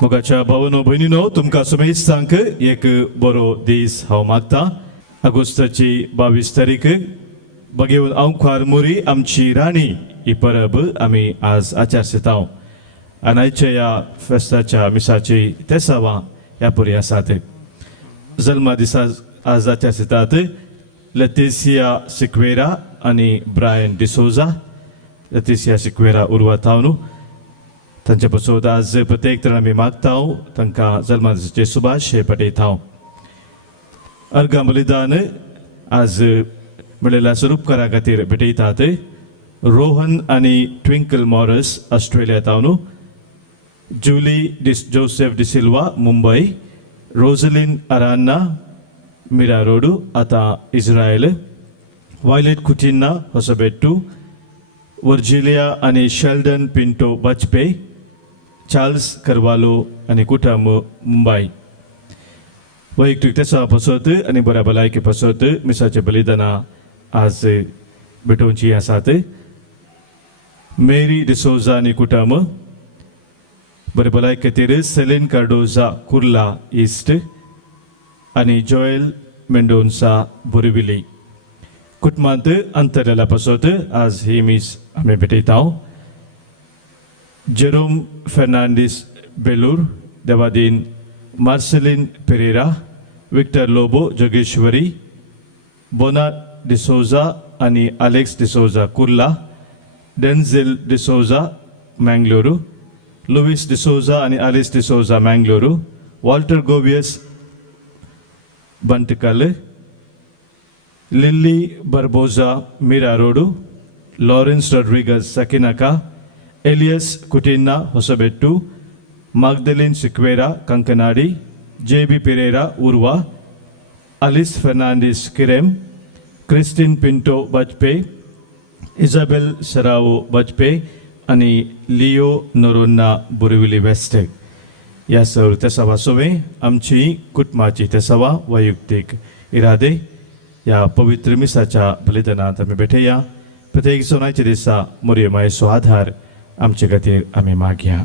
मोगाच्या भावानो भयणीनो तुमकां सुमेज सांग एक बरो दीस हांव मागता ऑगस्टाची 22 तारीख बगेवन आंखार मोरी आमची राणी ही परब आमी आज आचारसिताव आनी आयच्या ह्या फेस्ताच्या मिसाची तेसावां ह्या परी आसात. जल्मा दिसा आज आचारसितात लतिसिया सिक्वेरा आनी ब्रायन डिसोजा. लतिसिया सिक्वेरा उर्वातावनू तांचे पासून आज प्रत्येक तरां आमी मागताव तांकां जल्मा दिसाचे शुभाशय पटयताव. अर्घ बलिदान आज मेळिल्ल्या स्वरूपकारा खातीर भेटयतात. रोहन आनी ट्विंकल मॉरस ऑस्ट्रेलियांतावनू. जुली जोसेफ डिसिल्वा मुंबय. रोझलिन अरान्ना मिरा रोडू आतां इस्रायल. वायलेट कुटिन्ना होसबेट्टू. वर्जिलिया आनी शेल्डन पिंटो बचपे. चार्ल्स करवालो आनी कुटुंब मुंबय. वैयक्तीक तेसा पासत आनी बऱ्या भलायकी पासत मिसाचे बलिदानां आज भेटोवची आसात. मेरी डिसोजा आनी कुटुंब. बरे भलायके खातीर सेलिन कार्डोजा कुर्ला ईस्ट आनी जोएल मेंडोन्सा बोरिविली. कुटुंबांत अंतरलेल्या पासत आज ही मीस आमी भेटयताव. जेरोम फेर्नांडीस बेलूर देवादीन. मार्सेलिन पेरेरा. विक्टर लोबो जोगेश्वरी. बोना डिसोजा आनी आलेक्स डिसोजा कुर्ला. डेन्झिल डिसोजा मँगलोरू. लुईस डिसोजा आनी आलिस डिसोजा मँगलोरू. वॉल्टर गोवियस बंटकल. लिली बर्बोजा मिरा रोडू. लॉरेन्स रॉड्रिगज सकिनाका. एलियस कुटिन्ना होसबेट्टू. माग्दलिन सिक्वेरा कंकनाडी. जेबी पेरेरा उर्वा. अलिस फर्नांडिस किरेम. क्रिस्टिन पिंटो बचपे. इजाबेल सराओ बचपे आनी लिओ नोरोन्ना बोरिविली वेस्ट. ह्या सगळ तेसावा सोवे आमची कुटुंबाची तेसावा वैयक्तीक इरादे ह्या पवित्र मिसाच्या बलिदानांत आमी भेटया. प्रत्येक सोनाच्या दिसा मोरयेमायेचो आधार आमचे खातीर आमी मागया.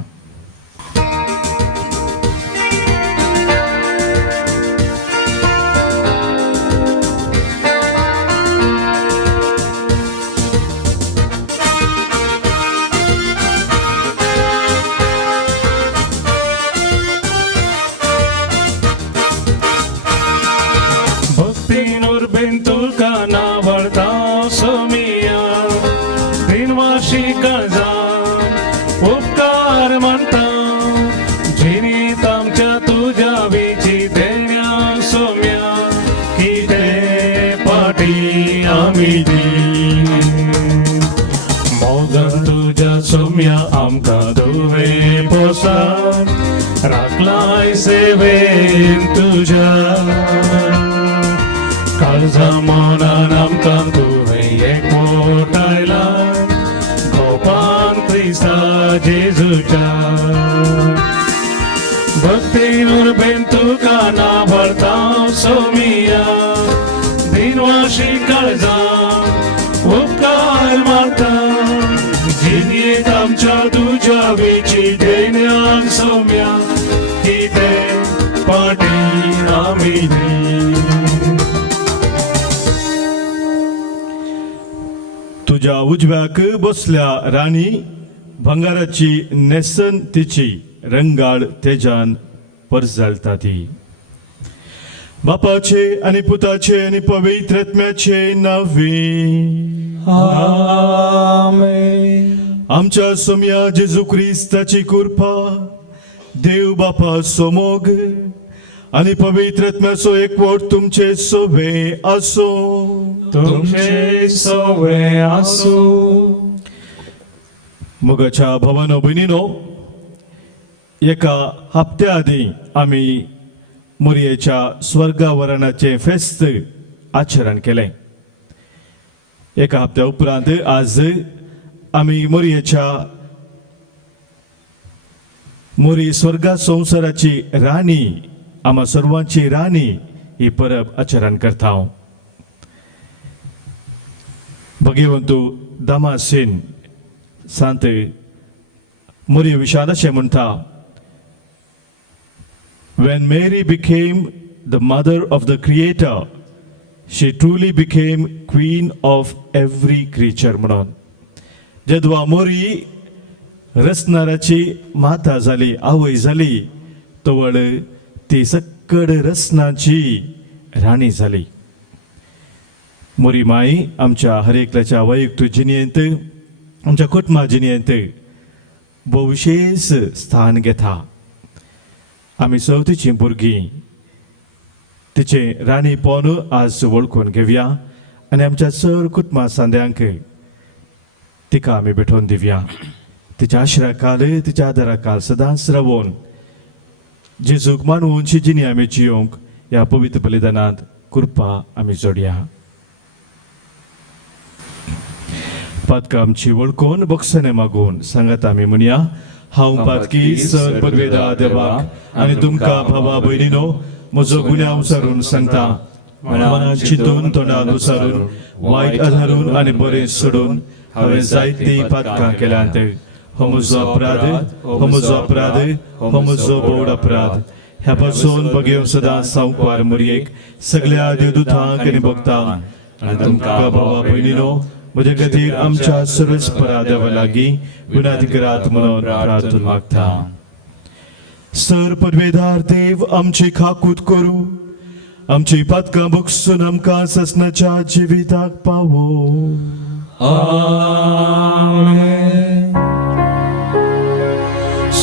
मोगन तुझ्या सोम्या आमकां तुवें पोसान राखलाय सेवेन तुझ्या. काळजा मनान आमकां तुवें एकवटायला गोपान क्रिस्ता जेजूच्या. भक्तीन उर्बेन तुका नाभरतां सोमिया. दिनवाशी काळजा उपकार मारता. जिणयेंत आमच्या तुज्या वेची देण्यान सोम्या कितें पाटी आमी दी. तुज्या उजव्याक बसल्या राणी भंगाराची नेसन तिची रंगाळ तेजान परजळटा ती. बापाचे आनी पुताचे आनी पवित्र आत्म्याचे नावे. आमेन. आमच्या सोम्या जेजू क्रिस्ताची कृपा देव बापा सोमोग आनी पवित्र आत्म्याचो एकवट तुमचे सोबे आसो. तुमचे सोवे आसू. मोगाच्या भावानो भयणीनो एका हप्त्या आदी आमी मोरयेच्या स्वर्गावरणाचे फेस्त आचरण केले. एका हप्त्या उपरांत आज आमी मोरी स्वर्गा संवसाराची राणी आम्हा सर्वांची राणी ही परब आचरण करता. भगवंतू When Mary became the mother of the Creator, she truly became queen of every creature म्हणून. जेदवा मोरी रचणाराची माता जाली, आवय जाली, तवळ ती सकड रचनाची राणी जाली. मोरी माई आमच्या हरेकल्याच्या वैयक्तिक जिणेंत, आमच्या कुटुंबा जिणेंत भविशेष स्थान घेता. आमी चवथीची भुरगीं तिचे राणीपण आज वळखून घेवया आनी आमच्या चड कुटुंबा सांद्यांक तिका आमी भेटोवन दिवया. तिच्या आशिराकाल, तिच्या आदाराकाल सदांच रावून जेजूक मानून जिणी आमी जियोंक ह्या पवित्र बलिदानांत कृपा आमी जोडया. पातका आमची वळखून बक्षणे मागून सांगात आमी म्हणया. हांव पातकी सर पदवेदार देवाक आनी तुमकां भावा भयणीनो म्हजो गुन्यांव विचारून सांगता. मनान चिंतून तोंडान विचारून वायट आधारून आनी बरें सोडून हांवें जायतीं पातकां केल्यांत. हो म्हजो अपराध, हो म्हजो अपराध, हो म्हजो बोड अपराध. ह्या पासून बगेव सदांच सांवकार मोरयेक, सगळ्या देवदूतांक आनी भक्तांक आनी तुमकां भावा भयणीनो म्हजे खातीर आमच्या सर्वच अपराधां लागीं विनंती करात म्हणून प्रार्थना मागता. सर पदवेदार देव, आमची खाकूत करू, आमची पातकां बक्षून आमकां ससनाच्या जिविताक पावो. Amen.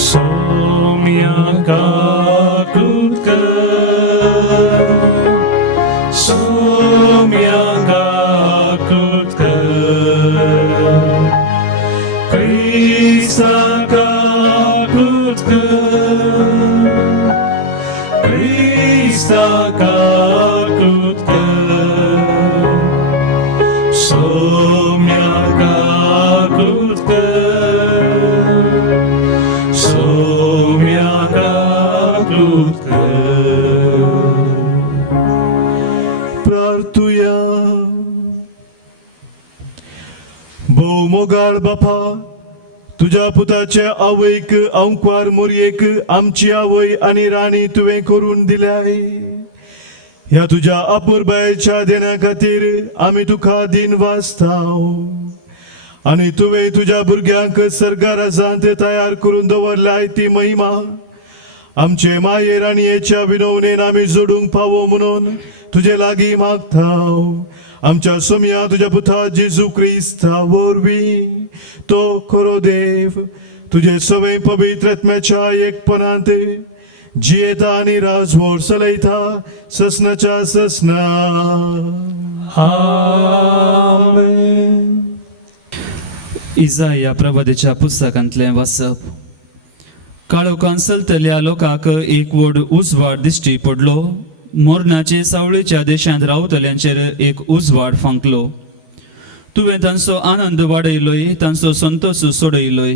Somyaka kutka, somyaka kutka, Kristaka kutka, Kristaka kutka, Somyaka kutka, Somyaka kutka. प्रार्थुया. भोव मोगाळ बापा, तुझ्या पुताचे आवयक अंकवार मोरयेक आमची आवय आनी राणी तुवें करून दिल्याय. ह्या तुझ्या अपुरबायेच्या देण्या खातीर आमी तुका दिन वाचताव. आनी तुवें तुझ्या भुरग्यांक सर्गाराजांत तयार करून दवरलाय ती महिमा आमचे माये राणयेच्या विनवणेन आमी जोडूंक फावो म्हणून तुजे लागीं मागताव. आमच्या सोम्या तुझ्या पुता जेजू क्रिस्ता वरवीं तो खरो देव तुझे सवय पवित्र आत्म्याच्या एकपणांत जियेता आनी राजवट चलयता ससनाच्या ससना. Amen. इजाया प्रवादीच्या पुस्तकांतलें वाचप. काळोखान चलतल्या लोकांक एक व्हड उजवाड दिश्टी पडलो. मोरणाचे सावळेच्या देशांत रावतल्यांचेर एक उजवाड फांकलो. तुवें तांचो आनंद वाडयलोय, तांचो संतोष सोडयलोय.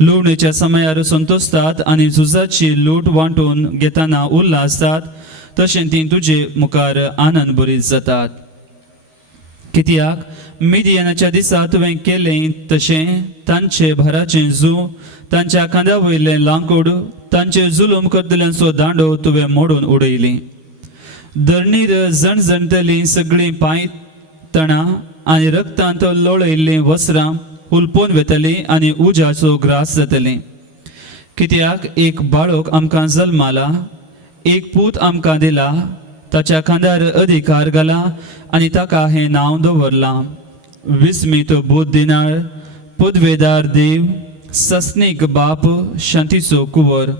लुवणेच्या समयार संतोषतात आनी झुजाची लूट वांटून घेतना उल्हासतात, तशें ती तुजे मुखार आनंद भरीत जातात. कित्याक मिदियानाच्या दिसा तुवें केलें तशें तांचे भराचें जू, तांच्या खांद्या वयलें लांकूड, तांचे जुलूम करतल्यांचो दांडो तुवें मोडून उडयली. धरणीर जणजणतलीं सगळीं पायतणां आनी रक्तांत लोळयल्लीं वस्त्रां हुलपून वेतलीं आनी उज्याचो ग्रास जातलीं. कित्याक एक बाळोक आमकां जल्माला, एक पूत आमकां दिला, ताच्या खांद्यार अधिकार घाला आनी ताका हें नांव दवरलां, विस्मीत बुद्धिनाळ, पदवेदार देव, सस्नीक बाप, शांतीचो कुंवर.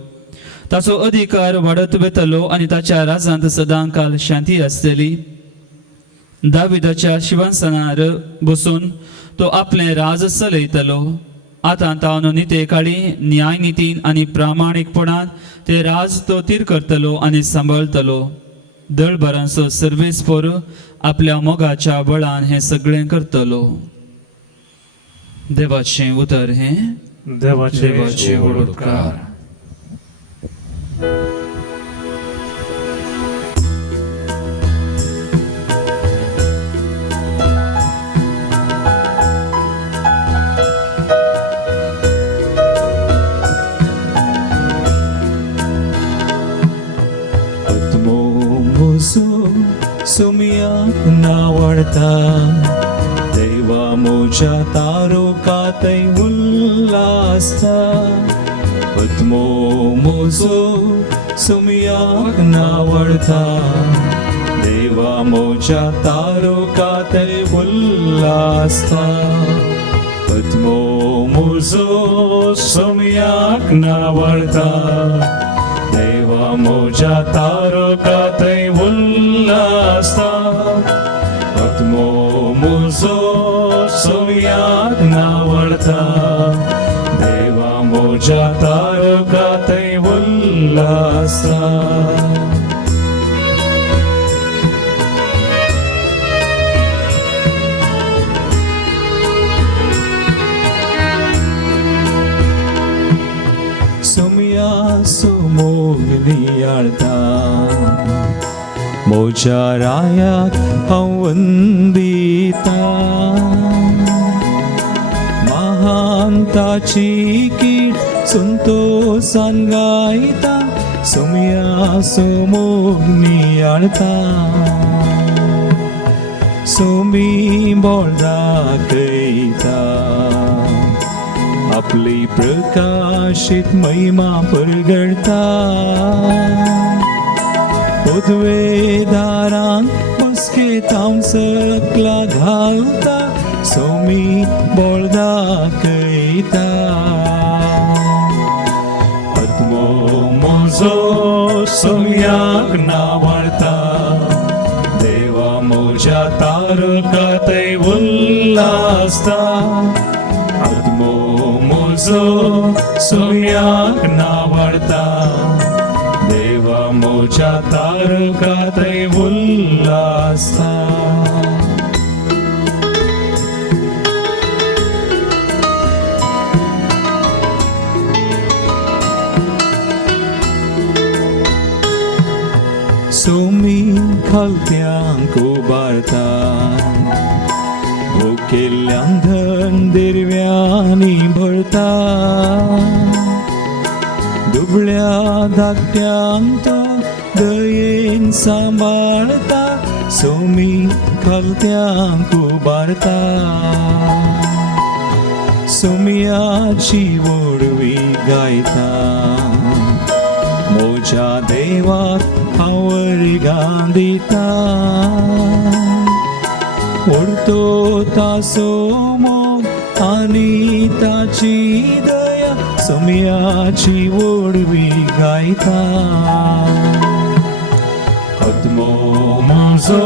ताचो अधिकार वाडत वेतलो आनी ताच्या राजांत सदां काल शांती आसतली. दाविदाच्या शिवासनार बसून तो आपलें राज चलयतलो. आतां तावन निते काळी न्याय नितीन आनी प्रामाणीकपणान ते राज तो तीर करतलो आनी सांबाळतलो. दळभरांचो सर्वेस्पर आपल्या मोगाच्या बळान हें सगळें करतलो. देवाचें उतर हें देवाचे वडोदकार. सुमयाक नावडता देवा मोच्या तारोकातय उल्लासता पद्मो मोजो सुमयाक नावडता देवा मोच्या तारोकातय उल्लासता पद्मो मोजो सुमयाक नावडता देवा मोच्या तारोकातय उल्लासता पद्मो मोजो सुमयाक नावडता देवा मोच्या तारोकातय उल्लासता सुमोगनियाळता मोच्या रायाक हांव वंदिता महान ताची कीड संतोषान गायता सुमया सुमोगनियाळता सुमी बोळदाखयता आपली प्रकाशित महिमा परगडता उद्वेदारांक मस्केतां सकला घालता सोमी बोळ दाखयता पद्मो मोजो सोमयाक नावडता देवा मोच्या तारकातय उल्लासता पद्मो मोजो सोमयाक नावडता देवा मोच्या तारकातय उल्लासता सोमी खालत्यांक उबारता भुकेल्यांक धन दिरव्यांनी भरता दुबळ्या धाकट्यांक तो दयेन सांबाळता सोमी खालत्यांक उबारता सोमयाची वडवी गायता मोच्या देवाक हांव वर्गां दिता ओडतो तासो मोग आनी ताची दया सोमयाची वडवी गायता पद्मो मोजो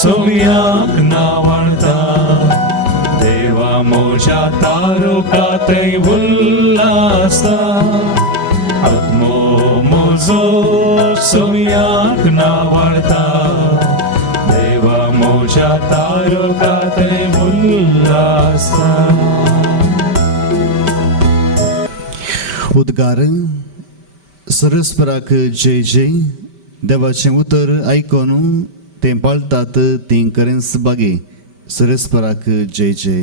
सोमयाक नावडता देवा मोच्या तारकातय उल्लासता पद्मो मोजो सोमयाक नावडता देवा मोच्या तारकातय उल्लासता उद्गार सरस्पराक जय जय देवाचें उतर आयकून ते पाळटात ती करेन्स बागे सरस्पराक जय जय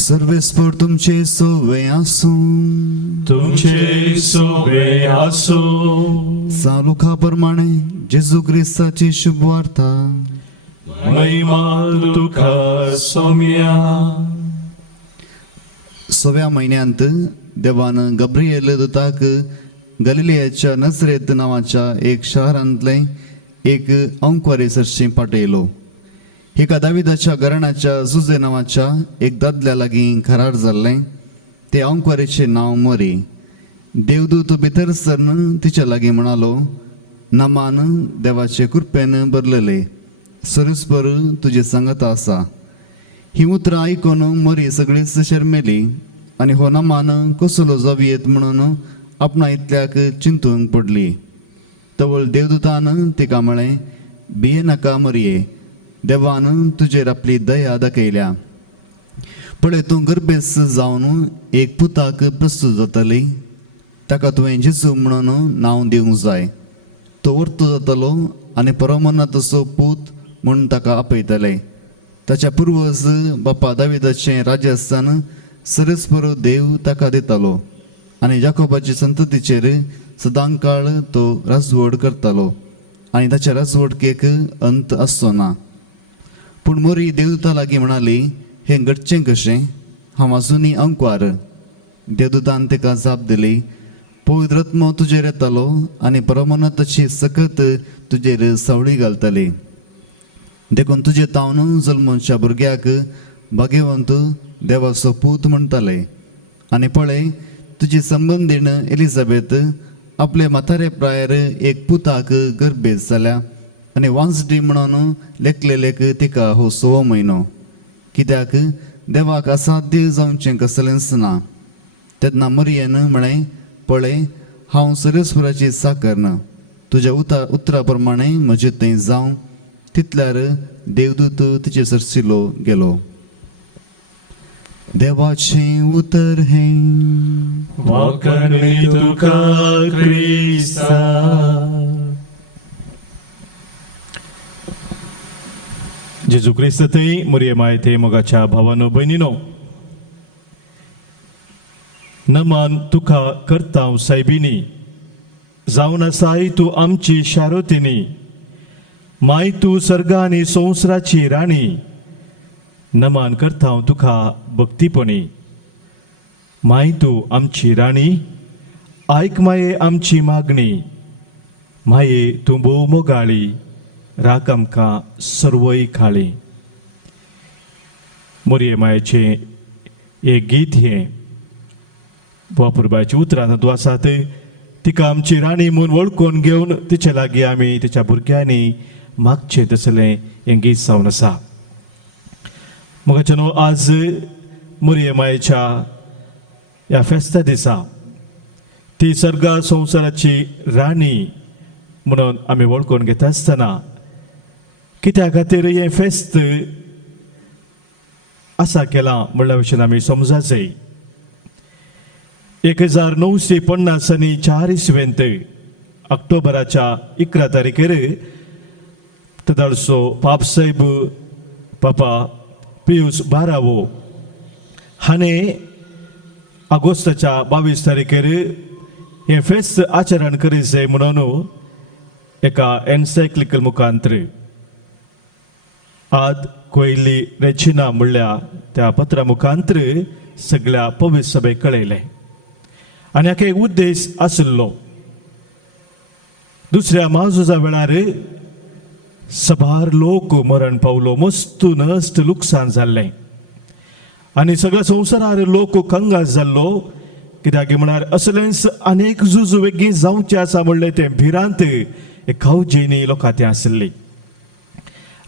सर्वेस्पर तुमचे सोवे आसूं तुमचे सोबे आसो सालुखा प्रमाणे जेजू क्रिस्ताची शुभ वार्ता महिमा तुका सोम्या 6व्या महिन्यांत देवान गब्रिएल दुताक गलिलियाच्या नजरेत नावाच्या एक शहरांतले एक अंकवारेसरशी पाठयलो. एका दाविदाच्या घराण्याच्या जुजे नावाच्या एक दादल्या लागीं करार जाल्लें. ते अंकवारेचें नांव मोरी. देवदूत भितर सरन तिच्या लागीं म्हणालो, नामान देवाचे कृपेन भरलेले सरस्पर तुजे सांगत आसा. ही उतरां आयकून मोरी सगळीच शर्मेली आनी हो नामान कसलो जावयेत म्हणून आपणा इतल्याक चिंतूंक पडली. तवळ देवदूतान तिका म्हळें, भिये नाका मोरये, देवान तुजेर आपली दया दाखयल्या. पळय, तूं गर्भेस जावन एक पुताक प्रस्तूत जातली. ताका तुवें जेजू म्हणून नांव दिवंक जाय. तो वर्तो जातलो आनी परमोन्नतचो पूत म्हूण ताका आपयतले. ताच्या पुर्वज बापा दाविदाचें राज्यस्थान सरस्पर देव ताका दितालो आनी जाकोबाची संततीचेर सदांकाळ तो राजवड करतालो आणि ताच्या रसवडकेक अंत आसचो ना. पूण मोरी देवदूता लागीं म्हणाली, हें घडचें कशें? हांव आजुनी अंकवार. देवदूतान ताका जाप दिली, पवित्र आत्मो तुजेर येतालो आनी परमोन्नताची सकत तुजेर सावळी घालतली. देखून तुजे तावन जल्मच्या भुरग्याक भाग्यवंत देवाचो पूत म्हणटाले. आनी पळय, तुजी संबंदीण एलिझाबेथ आपले म्हातारे प्रायर एक पुताक गर्भेत जाल्या आनी वांसडी म्हणून लेखलेलेक तिका हो 6वो म्हयनो. कित्याक देवाक असाध्य जावचें कसलेंच ना. तेन्ना मरियेन म्हळें, पळय, हांव सरेस्वराची साकर. तुज्या उतरा प्रमाणे म्हजें तें जावं. तितल्यार देवदूत तिचे सरसिलो गेलो. देवाचें उतर हें वाकणे तुका क्रिस्ता. जेजू क्रिस्त थंय मोरयेमाय ते मोगाच्या भावानो भयणीनो, नमान तुका करतांव सायबिनी. जावन आसाय तूं आमची शारोतिनी. माय तूं सर्गा आनी संवसाराची राणी. नमान करतांव तुका भक्तीपणी. माय तूं आमची राणी, आयक माये आमची मागणी. माये तूं भोव मोगाळी, राख आमकां सर्वय खाळी. मोरयेमायेचें एक गीत हें वापुरबाची उतरां तातूंत आसात. तिका आमची राणी म्हूण वळखून घेवन तिचे लागीं आमी तिच्या भुरग्यांनी मागचें तसलें हें गीत जावन आसा. मोगाचेनो, आज मोरयेमायेच्या ह्या फेस्ता दिसा ती सर्गा संवसाराची राणी म्हणून आमी वळखून घेता आसतना कित्या खातीर हें फेस्त आसा केलां म्हणल्या भशेन आमी समजाचें. 1950 आनी 4 इस्वेंत ऑक्टोबराच्या 11 तारखेर तदाळचो पापसाहेब पापा पियूस 12वो हाणें ऑगस्टाच्या 22 तारखेर हें फेस्त आचरण करीत जाय म्हणून एका एन्सायक्लिकल मुखांतर आद कोयली रेचिना म्हणल्या त्या पत्रा मुखांतर सगळ्या पवित्र सभेक कळयलें. आनी हाका एक उद्देश आशिल्लो. दुसऱ्या महाझुजा वेळार सभार लोक मरण पावलो, मस्तू नस्ट लुकसाण जाल्लें आनी सगळ्या संवसारार लोक कंगाल जाल्लो. कित्याक म्हळ्यार असलेंच अनेक झूज वेगळी जावचें आसा म्हणलें तें भिरांत एक खावजेनी लोकां तें आशिल्ली.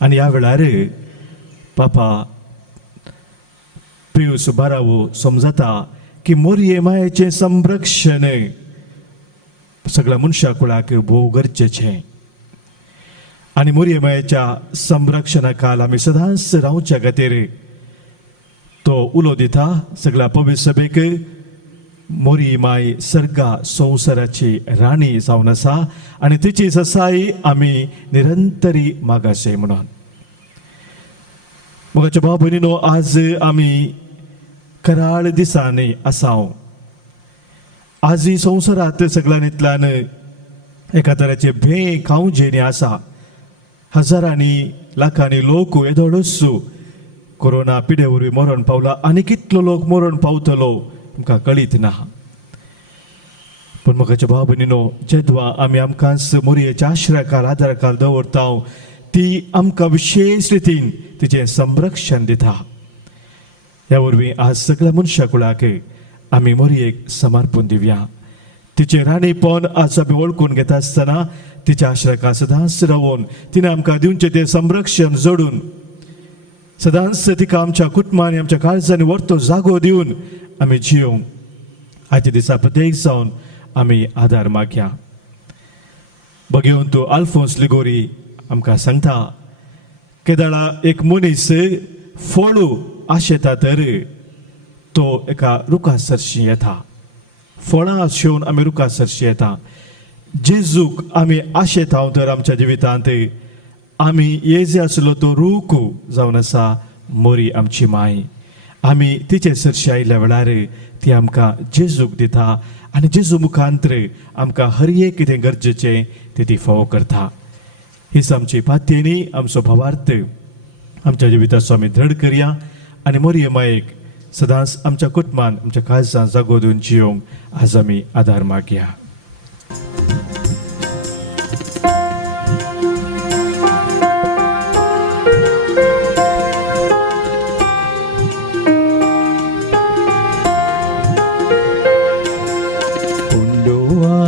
आनी ह्या वेळार पापा पियूस 12वो समजता की मोरयेमायेचें संरक्षण सगळ्या मनशा कुळाक भोव गरजेचें. आनी मोरयेमायेच्या संरक्षणा खाल आमी सदांच रावच्या खातीर तो उलो दिता सगळ्या पवित्र सभेक. मोरयेमाय सर्गा संवसाराची राणी जावन आसा आनी तिची ससाई आमी निरंतरी मागाशे म्हणून. मोगाच्या भाव भयणीनो, आज आमी कराळ दिसांनी आसाव. आज ही संवसारांत सगळ्यांतल्यान एका तराचे भे खावजेनी आसा. हजारांनी लाखांनी लोक येदोळच कोरोना पिडे वरवीं मरण पावला आनी कितलो लोक मरण पावतलो तुमकां कळीत ना. पूण मोगाच्या भाव भयणीनो, जेदवा आमी आमकांच मोरयेच्या आश्रयाखाल आदाराखाल दवरता ती आमकां विशेश रितीन तिचें संरक्षण दिता. ह्या वरवीं आज सगळ्या मनशा कुळाक आमी मोरयेक समर्पण दिवया. तिचे राणीपण आज आमी वळखून घेता आसतना तिच्या आश्रयाखाल सदांच रावून तिणें आमकां दिवचें तें संरक्षण जोडून सदांच तिका आमच्या कुटुंबांनी आमच्या काळजांनी व्हरतो जागो दिवन आमी जियोंक आजच्या दिसा प्रत्येक जावन आमी आदार मागया. भगिवंत आल्फोन्स लिगोरी आमकां सांगता, केदाळा एक मनीस फळू आशेता तर तो एका रुखा सरशी येता. फळां शेवन आमी रुखा सरशी येता. जेजूक आमी आशेता तर आमच्या जिवितांत आमी येजे आसलो तो रूख जावन आसा मोरी आमची माय. आमी तिचे सरशी आयिल्ल्या वेळार ती आमकां जेजूक दिता आनी जेजू मुखांतर आमकां हर एक कितें गरजेचें तें ती फावो करता. हीच आमची पात्येनी आमचो भावार्थ आमच्या जिवितात स्वामी दृढ करया आनी मोरये मायेक सदांच आमच्या कुटुंबान आमच्या काळजां जागोदून जियोंक आज आमी आदार मागया.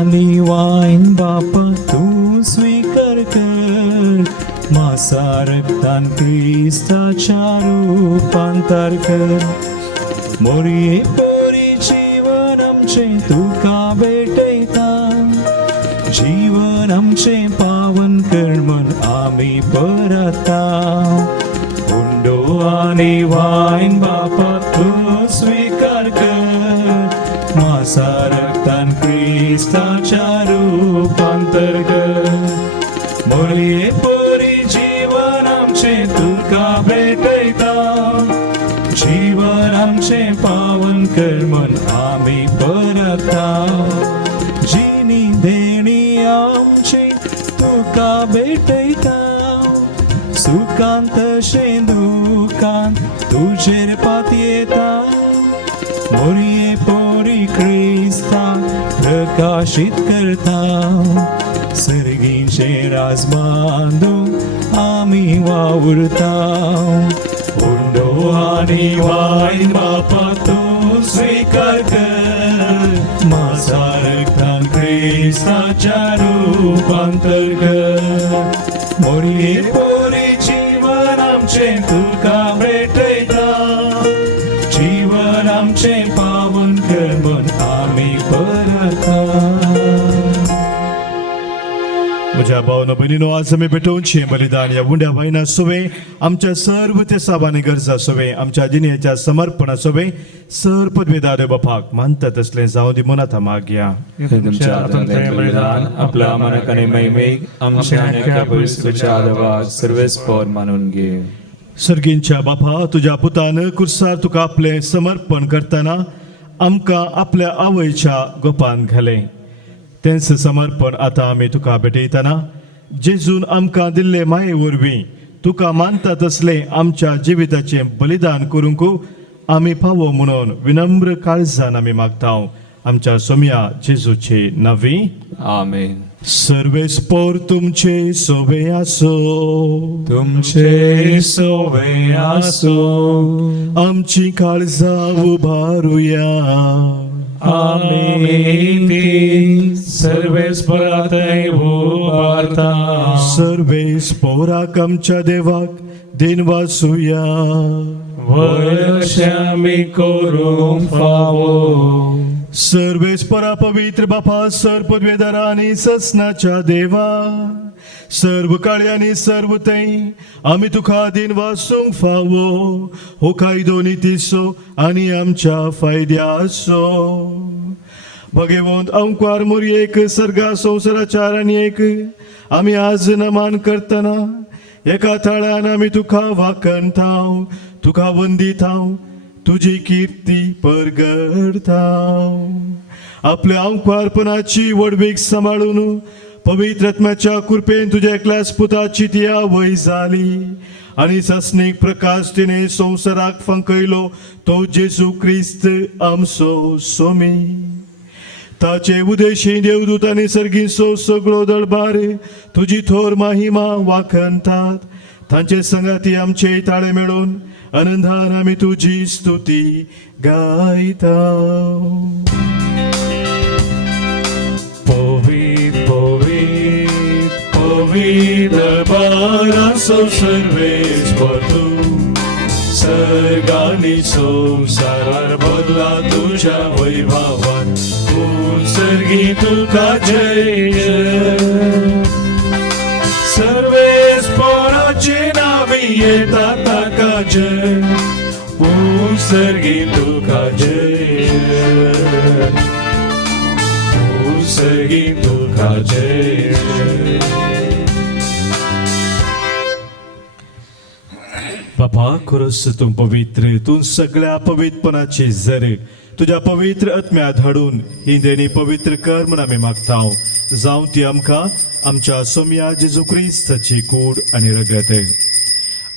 आणि वाईन बापा तू स्वीकार कर, मासा रक्तान ख्रिस्ताच्या रूपांतर कर. मोरये पोरी जीवन आमचे तुका भेटयता, जीवन आमचे पावन कर म्हण आमी परता. हुंडो आणि वाईन बापा तू स्वीकार कर, मासा रक्तान ख्रिस्ताच्या रूपांतर कर. मोरये पोरी जीवन आमचे तुका भेटयता, जीवन आमचे पावन कर म्हण आमी परता. जिनी देणी आमची तुका भेटयता, सुखांत तशें दुखांत तुजेर पातयेता. मोरये पोरी ख्रिस्ताक प्रकाशीत करता, सर्गींचे राज बांदूंक आमी वावुरता. हुंडो आनी वाईन बापा तूं स्वीकार कर, मासा रक्तान ख्रिस्ताच्या रूपांतर कर. मोरये पोरी जीवन आमचे तुका भेटयता, जीवन आमचे पावन कर म्हण आमी परता. म्हज्या भावनो भयणीनो आज आमी भेटोवचें बलिदान ह्या उंड्या वायना सोवे आमच्या सर्व ते साबानी गरजा सोवे आमच्या जिणेच्या समर्पणा सोवे सर पदवेदार बापाक मानता तसलें जावं दी मनात मागया. तुमच्या हातूंतलें बलिदान आपल्या मनाक आनी महिमेक आमच्या आनी एका परिस्थितीच्या आदवाक सर्वेस्पर मानून घे. सर्गींच्या बापा तुज्या पुतान कुर्सार तुका आपले समर्पण करतना आमकां आपल्या आवयच्या गोपान घाले. तेंच समर्पण आतां आमी तुका भेटयतना जेजून आमकां दिल्ले माये वरवीं तुका मानता तसले आमच्या जिविताचें बलिदान करूंक आमी फावो म्हणून विनम्र काळजान आमी मागतांव आमच्या सोम्या जेजूचे नांवी. आमेन. सर्वेस्पर तुमचे सोबे आसो, तुमचे सोवे आसो. आमची काळजां उबारुया. आमेन. ती सर्वेस्परांतय उबारता. सर्वेस्पराक आमच्या देवाक दिन वासुया. वर्ष आमी करूंक फावो. सर्वेस्परा पवित्र बापा सर पदवेदारा आनी ससनाच्या देवा सर्व काळी आनी सर्व तै आमी तुका दिन वासूंक फावो. हो कायदो नितीसो आनी आमच्या फायद्याचो. भगवंत अंकार मोरयेक सर्गा संवसाराचार आनी एक आमी आज नमान करतना एका थाळ्यान आमी तुका वाकणताव, तुका वंदिताव, तुजी कीर्ती परगडताव. आपल्या अंकारपणाची वडवीक सांबाळून पवित्र आत्म्याच्या कृपेन तुज्या एकल्याच पुताची ती आवय जाली आनी सस्नीक प्रकाश तिने संवसाराक फंकयलो तो जेजू क्रिस्त आमचो सोमी. ताचे उदेशी देवदूत आनी सर्गीचो सगळो दळबार तुजी थोर महिमा वाखणतात. तांचे संगाती आमचे ताळे मेळून आनंदान आमी तुजी स्तुती गायता. पवित्र पवित्र पवित्र दरबाराचो सर्वेस्पर तूं, सर्गांनी संवसार भरला तुज्या वैभवान. तूं सर्गी तुका जय जय. सर्वेस्पराचे नावी येता ताका जय. तूं सर्गी तुका जय जय. तूं सर्गी तुका जय जय. बापा खरोच तूं पवित्र, तूं सगळ्या पवित्रपणाची झर तुझ्या पवित्र आत्म्यात हाडून ही देणी पवित्र कर म्हूण आमी मागतांव जावं ती आमकां आमच्या सोम्या जेजू क्रिस्ताची कूड आनी रगत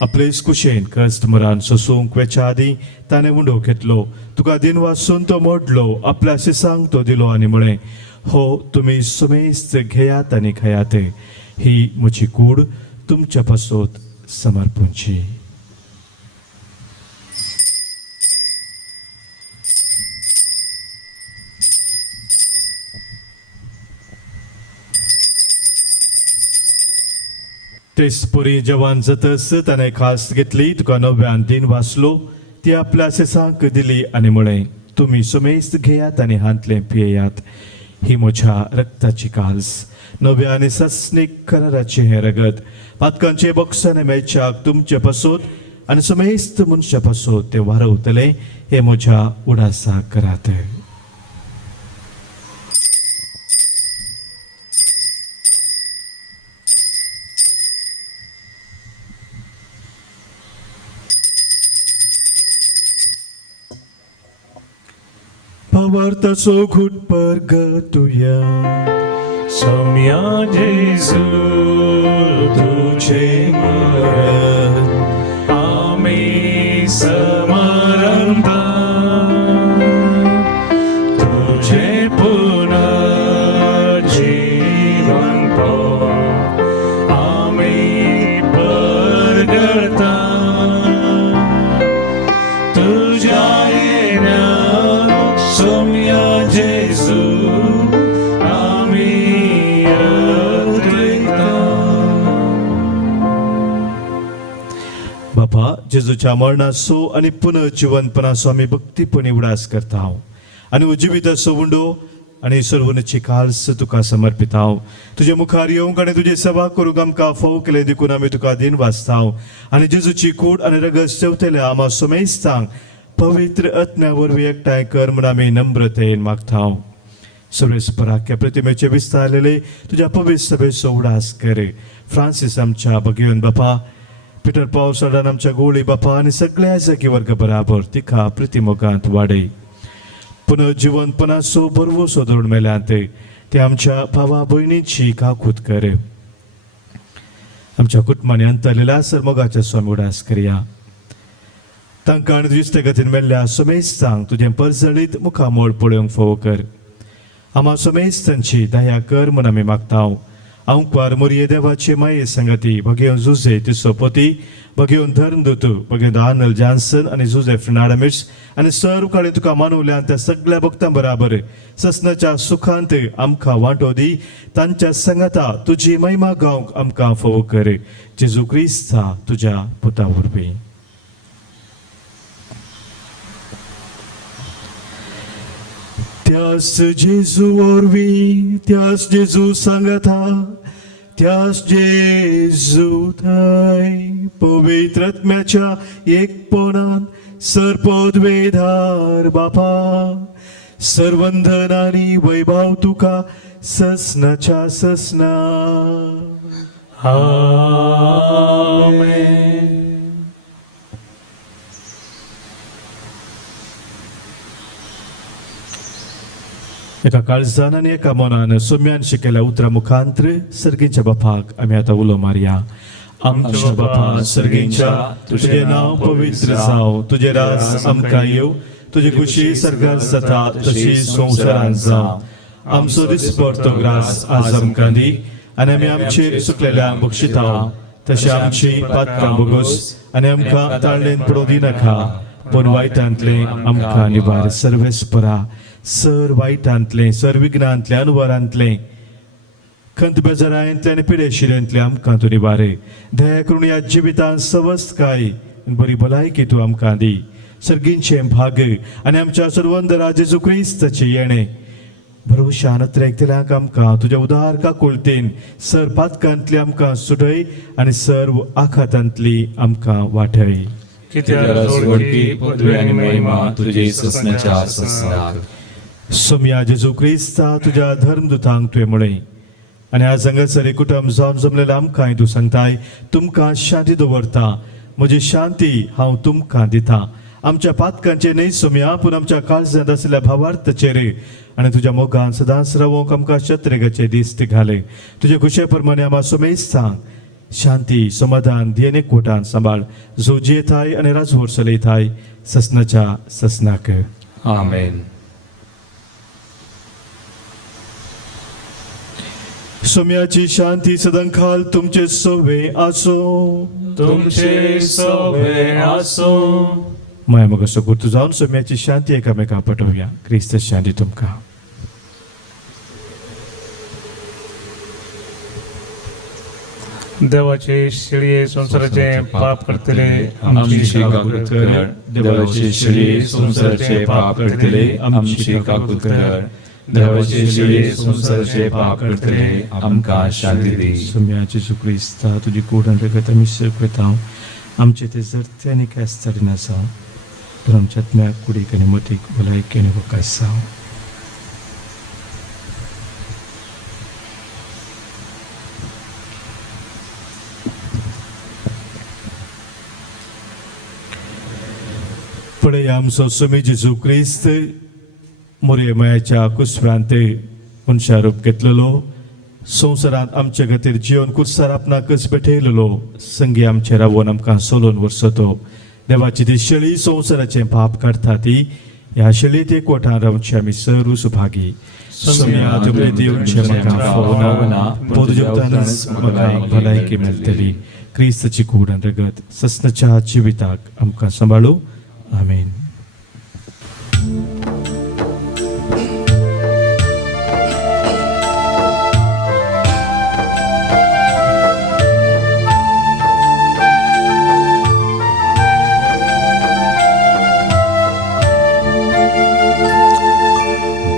आपलेच कुशेन कस्ट मरान सोसूंक वेच्या आदी ताणें उंडो घेतलो तुका दिन वाचून तो मोडलो आपल्या शिसांक तो दिलो आनी म्हळें हो तुमी सुमेस्त घेयात आनी खायात ही म्हजी कूड तुमच्या पासोत समर्पूंची. तेच पोरी जवान जातस ताणें खास घेतली तुका नव्यान दिन वाचलो ती आपल्या शिसांक दिली आनी म्हळें तुमी सुमेस्त घेयात आनी हांतलें पियेयात ही म्हज्या रक्ताची काल्स नव्या आनी सस्नीक कराराची हें रगत पातकांचे बॉक्साने मेळच्याक तुमचे पासोत आनी सुमेस्त मनशा पासोत ते वारवतले हे म्हज्या उडासाक करात. Pavartaso khut pergatuya सौम्या जेजू तुझे मरण आम्ही समरंता तुझे पुनर्जीवन पो आम्ही परगता तुझ्या येण्यात सौम्या जेजू बापा जेजूच्या मरणाचो आनी पुनर्जीवनपणाचो आमी भक्तीपणी उडास करता आनी उजिविताचो उंडो आनी सर्वनची काल्स तुका समर्पितांव तुजे मुखार येवंक आनी तुजी सेवा करूंक आमकां फोव केले देखून आमी तुका दिन वाचतांव आनी जेजूची कूड आनी रगत सेवतले आमा सुमेस्तांक पवित्र आत्म्या वरवीं एकठांय कर म्हूण आमी नम्रतेन मागतांव. सर्वेस्पराख्या प्रतिमेचे विस्तारलेले तुज्या पवित्र सभेचो उडास कर. फ्रांसीस आमच्या भगिवन बापा पीटर पॉल सडन आमच्या गोळी बापा आनी सगळ्या जागी वर्ग बराबर तिका प्रतिमोगांत वाडय. पुनर्जीवनपणाचो बरवो सोदून मेल्यांत ते आमच्या भावा भयणीची काकूत कर. आमच्या कुटुंबांनी अंतरलेल्या सरमोगाच्या स्वामी उडास करया. तांकां आनी दिसते गतीन मेल्ल्या सुमेस्तांक तुजें परजळीत मुखामोळ पळोवंक फोव कर. आमा सुमेस्तांची दया कर म्हूण आमी मागतांव. आंकवार मोरये देवाची माये संगती भगिवन जुझे तिसो पोती भगिवन धर्मदूत भगिवन आर्नल जॉन्सन आनी जुझेफ नाडामिट्स आनी सर्व काळी तुका मानवल्या त्या सगळ्या भक्तां बराबर ससनाच्या सुखांत आमकां वांटो दी. तांच्या संगता तुजी महिमा गावंक आमकां फोव कर. जेजू क्रिस्ता तुज्या पुता वरवीं. त्यास जेजू वरवीं त्यास जेजू सांगता त्यास जेजू थंय पवित्र आत्म्याच्या एकपणान सरपदवेधार बापा सर्वंधन आनी वैभव तुका ससनाच्या ससना. आमेन. एका काळजान आनी एका मनान सोम्यान शिकयल्या उतरां मुखांतर सर्गींच्या बापाक आमी आतां उलो मारया. आमच्या बापा सर्गींच्या तुजें नांव पवित्र जावं तुजें रास आमकां येवं तुजी खुशी सर्गार जाता तशी संवसारांत जावं. आमचो दिसपडतो ग्रास आज आमकां दी आनी आमी आमचेर सुकलेल्यांक बक्षितांव तशें आमची पातकां बोगोस आनी आमकां ताळणेन पडोवं दिनाका पूण वायटांतलें आमकां निवार. सर्वेस्परा सर वायटांतलें सर विघ्नांतलें अनुवारांतलें खंत बेजारांतलें आनी पिडेशिरेंतलें आमकां तूं निवार. दया करून ह्या जिवितांत सवस्तकाय बरी भलायकी तूं आमकां दी. सर्गींचें भाग आनी आमच्या सर्वंदरा जेजू क्रिस्ताचें येणें भरोशान त्रेकतल्यांक आमकां तुज्या उदार काकुळतेन सर पातकांतली आमकां सुटय आनी सर्व आखातांतली आमकां वाटय. कित्याक जोडकी पदवी आनी महिमा तुजी ससनाच्या ससनाक. सोम्या जेजू क्रिस्ता तुज्या धर्मदुतांक तुवें म्हळें आनी आज हांगासर कुटुंब जावन जमलेल्या आमकांय तूं सांगताय तुमकां शांती दवरता म्हजी शांती हांव तुमकां दितां. आमच्या पातकांचे न्हय सोम्या पूण आमच्या काळजांत आसलेल्या भावार्थ चेरे आनी तुज्या मोगान सदांच रावोंक आमकां शत्रेगाचे दिश्ट घाले. तुजे खुशे प्रमाणे आमकां सोमेज सांग शांती समाधान दी आनी एकवटान सांबाळ जो जियेताय आनी राजवट चलयताय ससनाच्या ससनाक. आमेन. सोम्याची शांती सदांखाल तुमचे सोवे आसो. तुमचे सोबे आसो. माया मग असं गुर्तू जाऊन सोम्याची शांती एकामेका पटवूया. क्रिस्त शांती तुमकां. देवाचे शिळये संसाराचे पाप करतले आमची काकूत कर. देवाचे शिळे संसाराचे पाप करतले आमची काकूत कर. देवाचे शिळे संसाराचे पाप करतले आमकां शांती दी. सोम्याची जेजू क्रिस्ता तुजी कूड रगत आमी करता आमचे ते जरते आनी केस्तारीन आसा तर आमच्या आत्म्याक कुडीक आनी मतीक भलायकी आनी वकास जावं. पळय आमचो सोमी जेजू क्रिस्त मोरयेमायाच्या कुसरांत मनशा रूप घेतलेलो संवसारांत आमचे खातीर जिवन कुर्सार आपणाकच भेटयलेलो संगी आमचे रावून आमकां सोलोवन व्हरसतो. देवाची ती शेळी संवसाराचें पाप काडटा ती ह्या शेळयेत एकवटान रावची आमी सरू सुभागी. सोम्या तुमचे दिवचे म्हाका फोवना पोद जेवतानच म्हाका भलायकी मेळटली. क्रिस्ताची कूड आनी रगत ससनाच्या जिविताक आमकां सांबाळू. आमेन.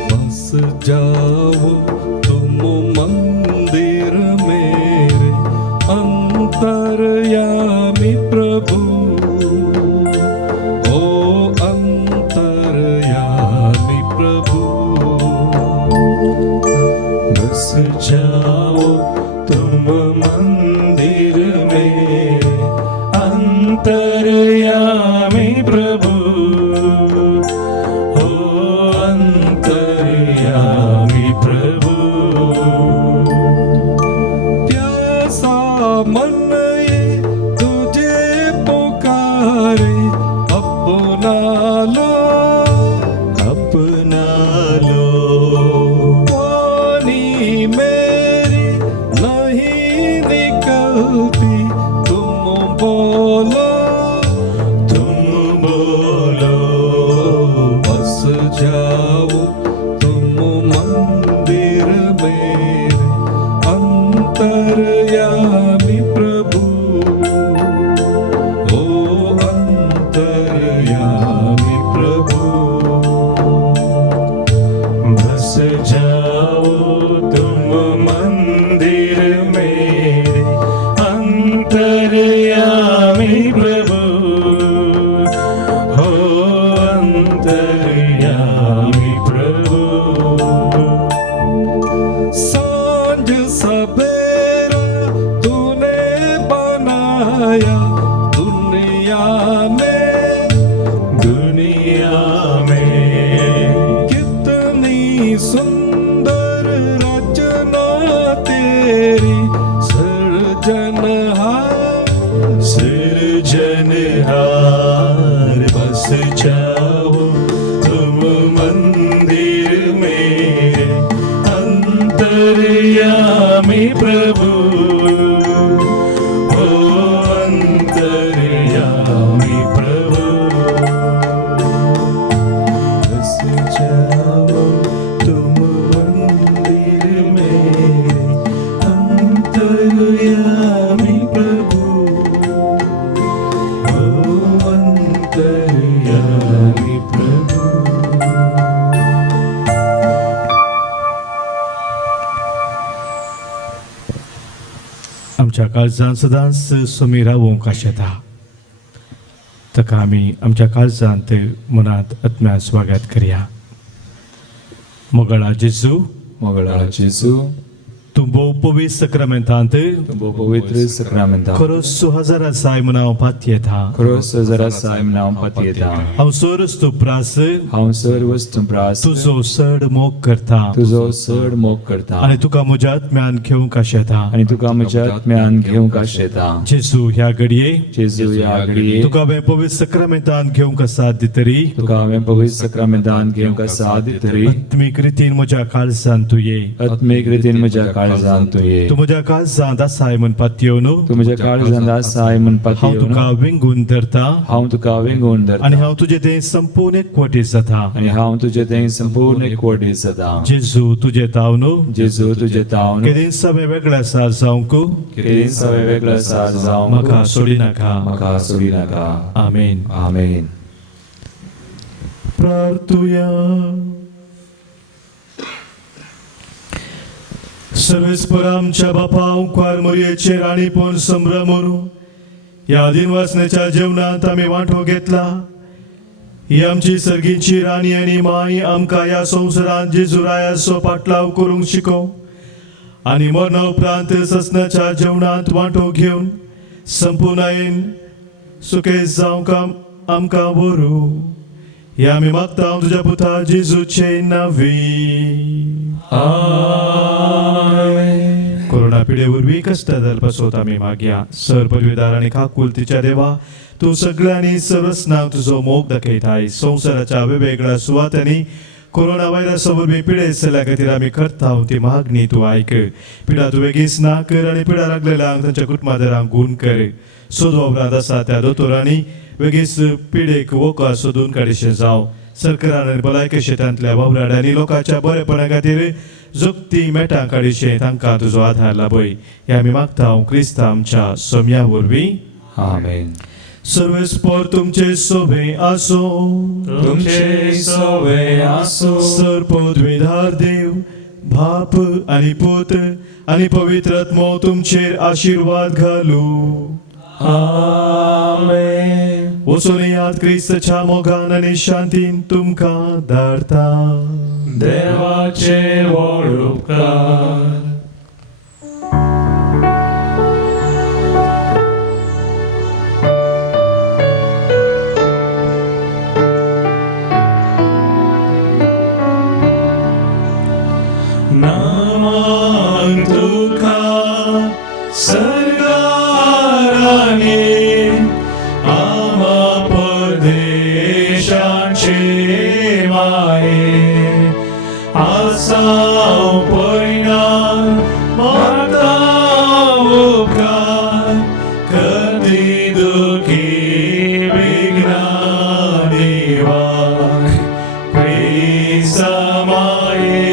बस जाओ तुम मंदिर मेरे अंतर्यामी प्रभु. ओ अंतर्यामी प्रभु. बस जाओ तुम मंदिर मेरे अंतर्यामी प्रभु. ओ अंतर्यामी प्रभु. प्यासा मन ये तुझे पुकारे अपना लो अपना लो. पानी मेरी नहीं निकलती तुम बोलो बस जाओ तुम मंदिर मेरे अंतर्यामी प्रभु. ओ अंतर्यामी प्रभु. बस जाओ तुम मंदिर मेरे अंतर्यामी प्रभु. हो अंतर्यामी प्रभु. सांझ सवेरा तूने बनाया दुनिया में कितनी सुंदर रचना तेरी सृजनहार. बस जाओ तुम मंदिर मेरे अंतर्यामी प्रभु. ओ अंतर्यामी प्रभु. बस जाओ तुम मंदिर मेरे अंतर्यामी प्रभु. ओ अंतर्यामी प्रभु. आमच्या काळजांत सदांच सोमी रावोंक आशेता ताका आमी आमच्या काळजांत मनांत आत्म्यान स्वागत करया. मोगळा जेजू मोगळा जेजू Tumbo povis sacramentantes, Tumbo pavitra sacramental. Koros suhazara saimuna patieta. Cross zara saim naam patieta. Hausorus tu pras, Haun सर्वच तुमप्रास tuzo sard mok karta. तुझो सड मोग करता आणि तुका मुजात म्यान घेऊन काशेता. आणि तुका म्हज्यात म्यान घेवंक आशेता. जेजू ह्या घडये जेजू या घडये तुका हांवें पवित्र सक्रमेंतान घेवंक साथ दितरी तुका हांवें पवित्र सक्रमेंतान घेवंक साथ दितरी आत्मीक रितीन म्हज्या काळजान तूं ये. आत्मीक रितीन म्हज्या काळजान तूं ये. तूं म्हज्या काळजांत आसाय म्हण पातयेवन तूं म्हज्या काळजांत आसाय म्हण हांव पातयेवन तुका विंगून धरता हांव तुका विंगून आनी धरता हांव तुजें तें संपूर्ण एकवटीत जाता. आनी हांव तुजें तें संपूर्ण एकवटीत जाता. जेजू तुजें ताव न्हू जेजू तुजें तावन केदीन सगळे वेगळ्या सार जावंक केदीन सगळे वेगळो सार जावंक म्हाका सोडी नाका. म्हाका सोडी नाका. आमेन. आमेन. प्रार्थुया. सर्वेस्पर आमच्या बापा ओंकार मोरयेचेर आनी पण संभ्रमून ह्या दिनवासनेच्या जेवणात आमी वांटो घेतला. ही आमची सर्गीची राणी आनी माय आमकां ह्या संवसारांत जेजुरायाचो पाटलाव करूंक शिकोव आनी मरणा उपरांत ससनाच्या जेवणात वांटो घेवन संपूर्णायेन सुखे जावंक आमकां व्हरू. हे आमी मागता तुज्या पुता जेजूचे नांवी. कोरोना पिडे वरवीं कश्ट जाल्पासोत आमी मागया. सर पदवीदार आनी काकुलतीच्या देवा तूं सगळ्यांनी सर्वस्नांक तुजो मोग दाखयताय. संवसाराच्या वेगवेगळ्या सुवातांनी कोरोना व्हायरसा वरवीं पिडेस्त जाल्या खातीर आमी करता ती मागणी तूं आयक. पिडा तूं बेगीस ना कर आनी पिडा लागलेल्यांक तांच्या कुटुंबादारांक गूण कर. सोदवा उपरांत आसा त्या दोतोरांनी बेगीस पिडेक वोका सोदून काडीशें जावं. सरकारान आनी भलायकी क्षेत्रांतल्या वावराड्यांनी लोकांच्या बरेपणा खातीर जोगती मेटां काडीशें तांकां तुजो आधार लाभय. हे आमी मागता क्रिस्त आमच्या सोम्या वरवीं. आमेन. सर्वेस्पर तुमचे सोबे आसो. तुमचे सोबे आसो. सर पदवीधार देव बाप आनी पूत आनी पवित्र आत्मो तुमचेर आशिर्वाद घालू. आमेन. वचून याद क्रिस्ताच्या मोगान आनी शांतीन तुमकां धाडटा. देवाचे व्हड उपकार. नामान तुका सर्गारांनी आमा परदेशाचे माये आसाव परिणाम मागता उपकार कधी दुखी विघ्नांनी वाग. क्रिस्ता माये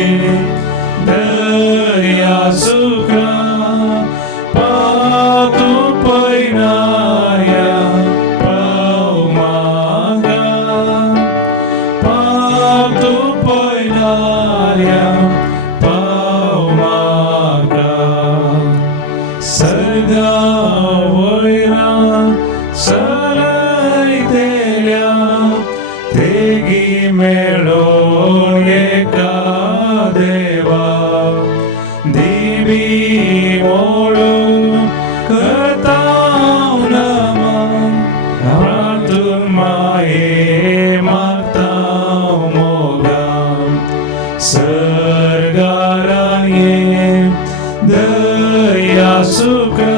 दर्या सुखा पातू पैनाया पाव मागा. पातू पैनाया पाव मागा. सर्गा वैरा सरायतेल्या तेगी मेळोन एका देवा. देवी मोडून करता नमन प्रार्थून माये मागता मोगा. सर्गारांये दया सुखा